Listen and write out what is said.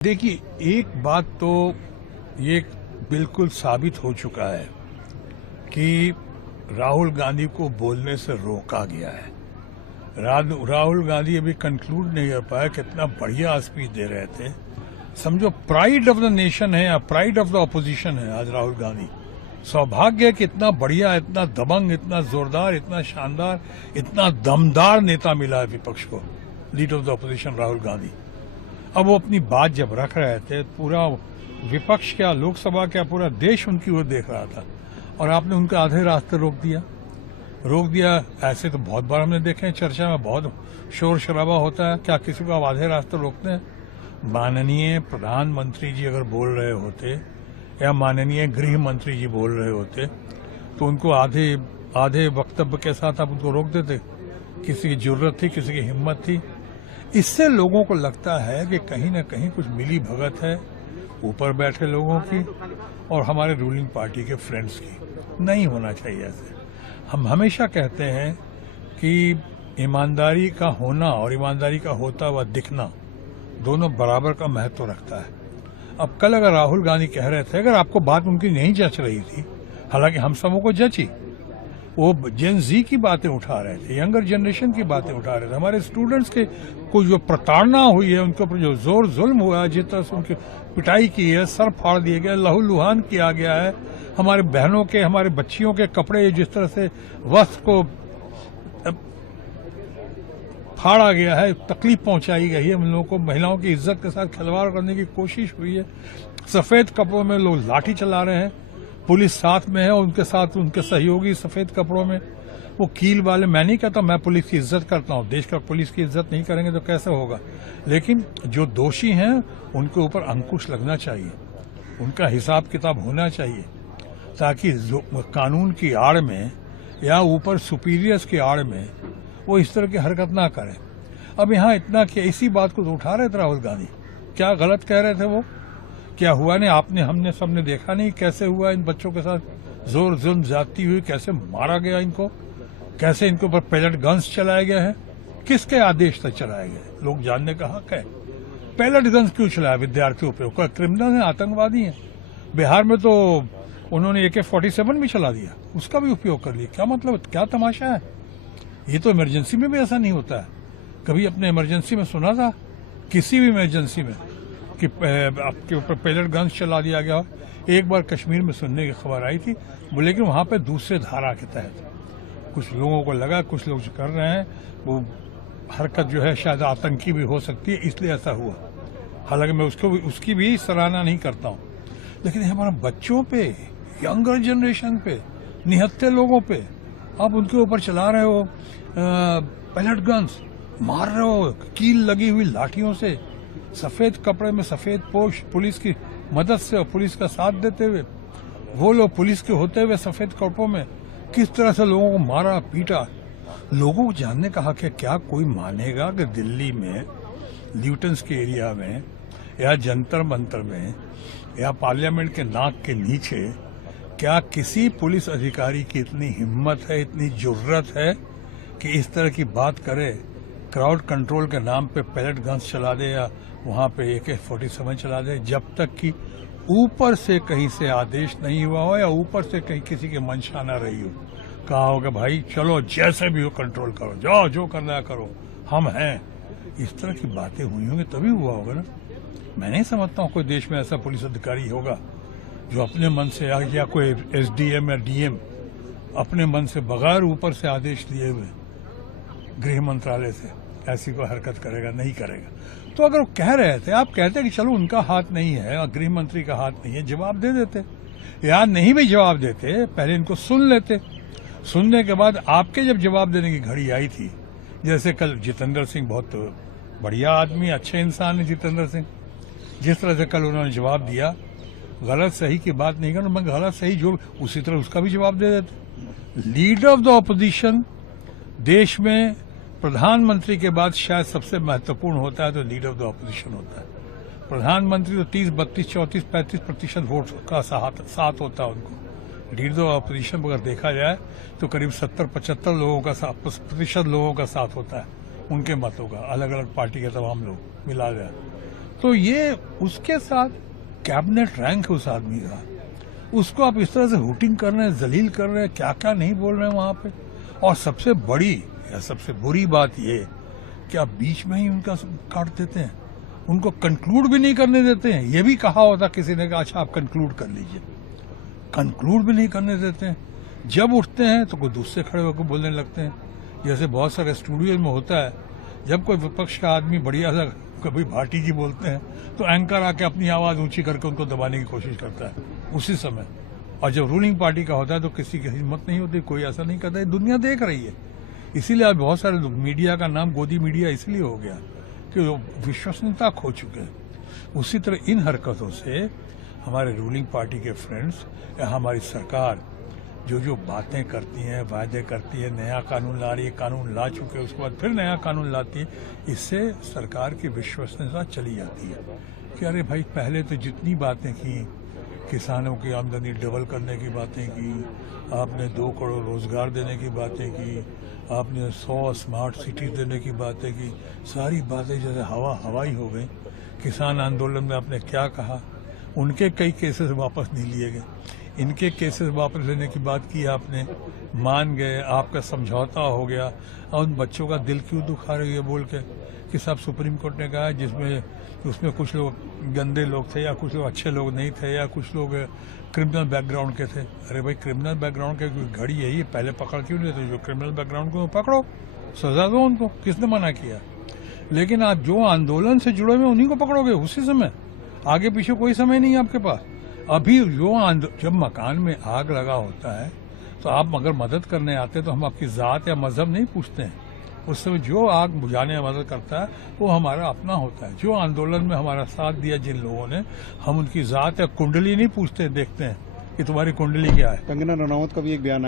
देखिए, एक बात तो ये बिल्कुल साबित हो चुका है कि राहुल गांधी को बोलने से रोका गया है। राहुल गांधी अभी कंक्लूड नहीं कर पाया, कितना बढ़िया स्पीच दे रहे थे। समझो प्राइड ऑफ द नेशन है या प्राइड ऑफ द ऑपोजिशन है आज राहुल गांधी। सौभाग्य है कि इतना बढ़िया, इतना दबंग, इतना जोरदार, इतना शानदार, इतना दमदार नेता मिला है विपक्ष को, leader of the opposition Rahul Gandhi. अब वो अपनी बात जब रख रहे थे, पूरा विपक्ष क्या, लोकसभा क्या, पूरा देश उनकी ओर देख रहा था और आपने उनके आधे रास्ते रोक दिया। ऐसे तो बहुत बार हमने देखे हैं, चर्चा में बहुत शोर शराबा होता है। क्या किसी को आप आधे रास्ते रोकते हैं? माननीय प्रधानमंत्री जी अगर बोल रहे होते या माननीय गृह मंत्री जी बोल रहे होते तो उनको आधे वक्तव्य के साथ आप उनको रोक देते? किसी की जरूरत थी, किसी की हिम्मत थी? इससे लोगों को लगता है कि कहीं न कहीं कुछ मिली भगत है ऊपर बैठे लोगों की और हमारे रूलिंग पार्टी के फ्रेंड्स की। नहीं होना चाहिए ऐसे। हम हमेशा कहते हैं कि ईमानदारी का होना और ईमानदारी का होता हुआ दिखना दोनों बराबर का महत्व रखता है। अब कल अगर राहुल गांधी कह रहे थे, अगर आपको बात उनकी नहीं जच रही थी, हालांकि हम सबों को जची, वो जेन जी की बातें उठा रहे थे, यंगर जनरेशन की बातें उठा रहे थे, हमारे स्टूडेंट्स के को जो प्रताड़ना हुई है, उनके ऊपर जो जोर जुल्म हुआ है, जिस तरह से उनकी पिटाई की है, सर फाड़ दिए गए, लहूलुहान किया गया है, हमारे बहनों के, हमारे बच्चियों के कपड़े जिस तरह से वस्त्र को फाड़ा गया है, तकलीफ पहुंचाई गई है, हम लोगों को महिलाओं की इज्जत के साथ खिलवाड़ करने की कोशिश हुई है। सफेद कपड़ों में लोग लाठी चला रहे हैं, पुलिस साथ में है, उनके साथ उनके सहयोगी सफेद कपड़ों में, वो कील वाले। मैं नहीं कहता मैं पुलिस की इज्जत करता हूं, देश का पुलिस की इज्जत नहीं करेंगे तो कैसे होगा, लेकिन जो दोषी हैं उनके ऊपर अंकुश लगना चाहिए, उनका हिसाब किताब होना चाहिए, ताकि कानून की आड़ में या ऊपर सुपीरियर्स की आड़ में वो इस तरह की हरकत ना करें। अब यहाँ इतना कि इसी बात को तो उठा रहे थे राहुल गांधी, क्या गलत कह रहे थे वो? क्या हुआ नहीं? आपने हमने सबने देखा नहीं कैसे हुआ इन बच्चों के साथ जोर जुल्म जाती हुई, कैसे मारा गया इनको, कैसे इनके ऊपर पैलेट गन्स चलाया गया है, किसके आदेश तक चलाया गया? लोग जानने का हक है। पैलेट गन्स क्यों चलाया विद्यार्थियों पे? कोई क्रिमिनल है, आतंकवादी है? बिहार में तो उन्होंने AK-47 भी चला दिया, उसका भी उपयोग कर लिया। क्या मतलब, क्या तमाशा है? ये तो इमरजेंसी में भी ऐसा नहीं होता है। कभी अपने इमरजेंसी में सुना था किसी भी इमरजेंसी में कि आपके ऊपर पैलेट गन्स चला दिया गया? एक बार कश्मीर में सुनने की खबर आई थी, लेकिन वहां पे दूसरे धारा के तहत कुछ लोगों को लगा, कुछ लोग जो कर रहे हैं वो हरकत जो है शायद आतंकी भी हो सकती है, इसलिए ऐसा हुआ। हालांकि मैं उसकी भी सराहना नहीं करता हूं, लेकिन हमारे बच्चों पे, यंगर जनरेशन पे, निहत्थे लोगों पे आप उनके ऊपर चला रहे हो पैलेट गन्स, मार रहे हो कील लगी हुई लाठियों से, सफेद कपड़े में, सफेद पोश, पुलिस की मदद से और पुलिस का साथ देते हुए, वो लोग पुलिस के होते हुए सफेद कपड़ों में किस तरह से लोगों को मारा पीटा। लोगों को जानने का हक है। क्या कोई मानेगा कि दिल्ली में ल्यूटन्स के एरिया में या जंतर मंतर में या पार्लियामेंट के नाक के नीचे क्या किसी पुलिस अधिकारी की इतनी हिम्मत है, इतनी जुर्रत है कि इस तरह की बात करे, क्राउड कंट्रोल के नाम पे पैलेट गन्स चला दे या वहां पे AK-47 चला दे, जब तक कि ऊपर से कहीं से आदेश नहीं हुआ हो या ऊपर से कहीं किसी की मंशा न रही हो, कहा होगा भाई चलो जैसे भी हो कंट्रोल करो, जाओ जो करना है करो, हम हैं। इस तरह की बातें हुई होंगी तभी हुआ होगा ना। मैं नहीं समझता हूँ कोई देश में ऐसा पुलिस अधिकारी होगा जो अपने मन से या कोई SDM या DM अपने मन से बगैर ऊपर से आदेश लिए हुए गृह मंत्रालय से ऐसी कोई हरकत करेगा, नहीं करेगा। तो अगर वो कह रहे थे, आप कहते कि चलो उनका हाथ नहीं है और गृह मंत्री का हाथ नहीं है, जवाब दे देते, या नहीं भी जवाब देते, पहले इनको सुन लेते। सुनने के बाद आपके जब जवाब देने की घड़ी आई थी, जैसे कल जितेंद्र सिंह, बहुत बढ़िया आदमी, अच्छे इंसान है जितेंद्र सिंह, जिस तरह से कल उन्होंने जवाब दिया, गलत सही की बात नहीं करना, मैं गलत सही जो उसी तरह उसका भी जवाब दे देते। लीडर ऑफ द ऑपोजिशन देश में प्रधानमंत्री के बाद शायद सबसे महत्वपूर्ण होता है तो लीडर ऑफ द ऑपोजिशन होता है। प्रधानमंत्री तो 30, 32, 34, 35% वोट का साथ होता है उनको। लीडर ऑफ ऑपोजिशन अगर देखा जाए तो करीब 70-75 लोगों का प्रतिशत लोगों का साथ होता है, उनके मतों का, अलग अलग पार्टी के तमाम लोग मिला जाए तो ये उसके साथ कैबिनेट रैंक है उस आदमी का, उसको आप इस तरह से हुटिंग कर रहे हैं, जलील कर रहे हैं, क्या क्या नहीं बोल रहे हैं वहां पे। और सबसे बड़ी या सबसे बुरी बात ये कि आप बीच में ही उनका काट देते हैं, उनको कंक्लूड भी नहीं करने देते हैं। ये भी कहा होता किसी ने, कहा अच्छा आप कंक्लूड कर लीजिए, कंक्लूड भी नहीं करने देते हैं। जब उठते हैं तो कोई दूसरे खड़े होकर बोलने लगते हैं, जैसे बहुत सारे स्टूडियो में होता है, जब कोई विपक्ष का आदमी बढ़िया सा कभी भाटी जी बोलते हैं तो एंकर आके अपनी आवाज ऊंची करके उनको दबाने की कोशिश करता है उसी समय। और जब रूलिंग पार्टी का होता है तो किसी की हिम्मत नहीं होती, कोई ऐसा नहीं करता है। दुनिया देख रही है, इसीलिए आज बहुत सारे मीडिया का नाम गोदी मीडिया इसलिए हो गया कि वो विश्वसनीयता खो चुके हैं। उसी तरह इन हरकतों से हमारे रूलिंग पार्टी के फ्रेंड्स या हमारी सरकार जो जो बातें करती हैं, वायदे करती है, नया कानून ला रही है, कानून ला चुके हैं, उसके बाद फिर नया कानून लाती है, इससे सरकार की विश्वसनीयता चली जाती है कि अरे भाई पहले तो जितनी बातें की, किसानों की आमदनी डबल करने की बातें की, आपने 2 करोड़ रोजगार देने की बातें की, आपने 100 स्मार्ट सिटीज देने की बातें की, सारी बातें जैसे हवाई हो गई। किसान आंदोलन में आपने क्या कहा, उनके कई केसेस वापस नहीं लिए गए, इनके केसेस वापस लेने की बात की आपने, मान गए, आपका समझौता हो गया। और उन बच्चों का दिल क्यों दुखा रही है बोल के कि साहब सुप्रीम कोर्ट ने कहा जिसमें उसमें कुछ लोग गंदे लोग थे या कुछ लोग अच्छे लोग नहीं थे या कुछ लोग क्रिमिनल बैकग्राउंड के थे। अरे भाई क्रिमिनल बैकग्राउंड के घड़ी यही है, पहले पकड़ क्यों लेते? जो क्रिमिनल बैकग्राउंड को पकड़ो, सजा दो उनको, किसने मना किया? लेकिन आप जो आंदोलन से जुड़े हुए उन्हीं को पकड़ोगे उसी समय, आगे पीछे कोई समय नहीं है आपके पास। अभी जब मकान में आग लगा होता है तो आप अगर मदद करने आते हैं तो हम आपकी जात या मजहब नहीं पूछते हैं। उस समय जो आग बुझाने में मदद करता है वो हमारा अपना होता है। जो आंदोलन में हमारा साथ दिया जिन लोगों ने, हम उनकी जात या कुंडली नहीं पूछते, देखते हैं कि तुम्हारी कुंडली क्या है। कंगना रनौत का भी एक बयान